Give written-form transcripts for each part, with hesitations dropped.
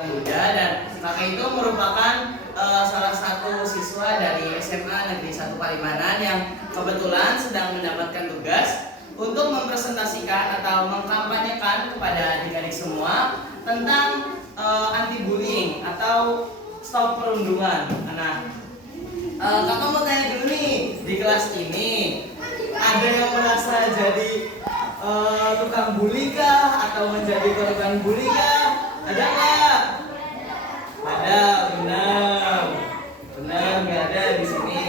Muda, dan kakak itu merupakan salah satu siswa dari SMA Negeri 1 Palimanan yang kebetulan sedang mendapatkan tugas untuk mempresentasikan atau mengkampanyekan kepada adik-adik semua tentang anti bullying atau stop perundungan. Nah, kakak mau tanya dulu nih, di kelas ini ada yang merasa jadi tukang bully kah atau menjadi korban bully kah? Ada nggak? Ada, benar nggak ada di sini.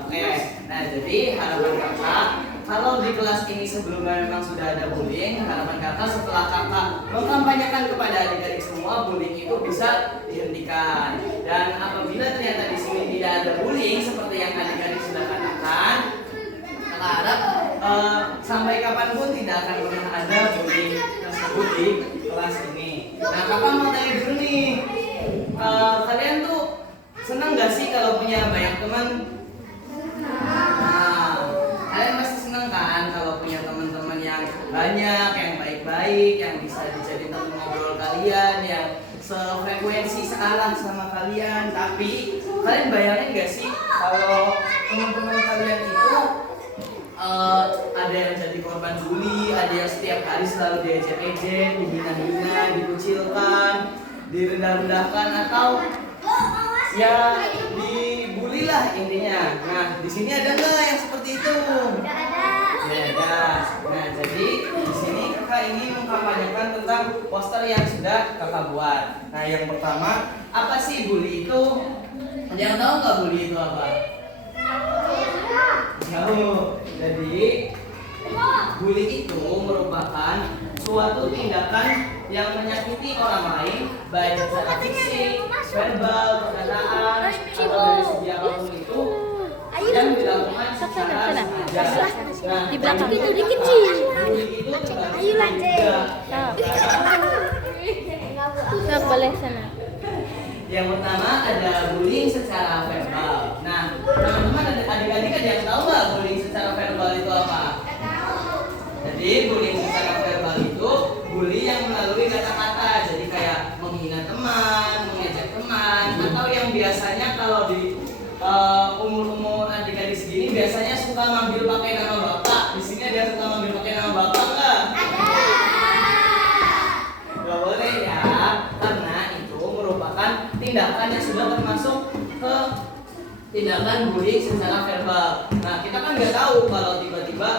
Oke, nah jadi harapan kakak kalau di kelas ini sebelumnya memang sudah ada bullying, harapan kakak setelah kakak mengkampanyekan kepada adik-adik semua, bullying itu bisa dihentikan. Dan apabila ternyata di sini tidak ada bullying seperti yang adik-adik sudah katakan, kakak harap sampai kapanpun tidak akan pernah ada bullying tersebut di kelas ini. Nah, kakak mau tanya dulu nih, kalian tuh senang gak sih kalau punya banyak teman? Nah, kalian pasti senang kan kalau punya teman-teman yang banyak, yang baik-baik, yang bisa dijadiin teman ngobrol kalian, yang sefrekuensi searah sama kalian. Tapi kalian bayangin gak sih kalau teman-teman kalian itu ada yang jadi korban bully, ada yang setiap hari selalu diejek-ejek, dihina-hina, dikucilkan, direndah-rendahkan, atau ya dibully lah intinya. Nah, di sini ada nggak yang seperti itu? Tidak ada. Tidak ada. Nah, jadi di sini kakak ingin mengkampanyekan tentang poster yang sudah kakak buat. Nah, yang pertama, apa sih bully itu? Ada yang tahu nggak bully itu apa? Tahu. Jadi bully itu merupakan suatu tindakan yang menyakiti orang lain, baik secara fisik, verbal, perkataan, atau dari segi apapun itu yang dilakukan secara sengaja. Nah, Di belakang itu kecil. bully itu terbagi tiga. Nggak boleh sana. Yang pertama ada bullying secara verbal. Nah, teman-teman adik-adik ada yang tahu nggak bullying secara verbal itu apa? Jadi bullying secara verbal itu bully yang melalui kata-kata. Jadi kayak menghina teman, mengejek teman, atau yang biasanya kalau di umur-umur adik-adik segini biasanya suka ngambil pakai nama bapak. Di sini ada yang suka ngambil pakai nama bapak nggak? Nggak boleh ya, karena itu merupakan tindakan yang sudah termasuk ke tindakan bullying secara verbal. Nah, kita kan nggak tahu kalau tiba-tiba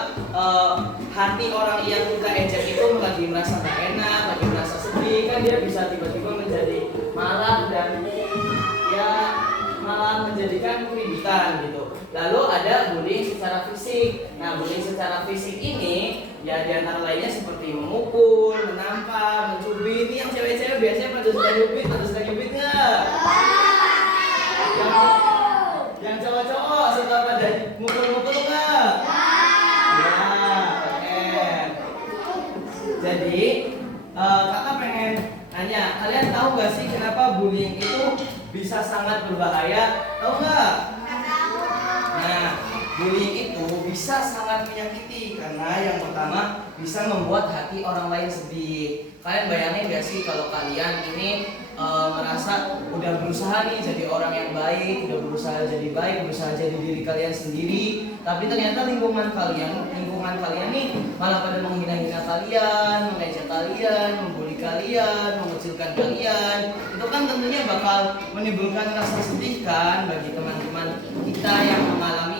hati orang yang kita ejek itu lagi merasa nggak enak, lagi merasa sedih, kan dia bisa tiba-tiba menjadi marah dan ya malah menjadikan keributan gitu. Lalu ada bullying secara fisik. Nah, bullying secara fisik ini ya diantara lainnya seperti memukul, menampar, mencubit. Ini yang cewek-cewek biasanya pada suka nyubit nggak? Yang cowok-cowok suka pada mukul-mukul nggak? Ya, oke. Jadi kakak pengen nanya, kalian tahu nggak sih kenapa bullying itu bisa sangat berbahaya? Tahu nggak? Nah, bullying itu bisa sangat menyakiti karena yang pertama bisa membuat hati orang lain sedih. Kalian bayangin gak sih kalau kalian ini merasa udah berusaha nih jadi orang yang baik, udah berusaha jadi baik, berusaha jadi diri kalian sendiri, tapi ternyata lingkungan kalian nih malah pada menghina-hina kalian, mengejek kalian, membuli kalian, mengecilkan kalian. Itu kan tentunya bakal menimbulkan rasa sedih kan bagi teman-teman kita yang mengalami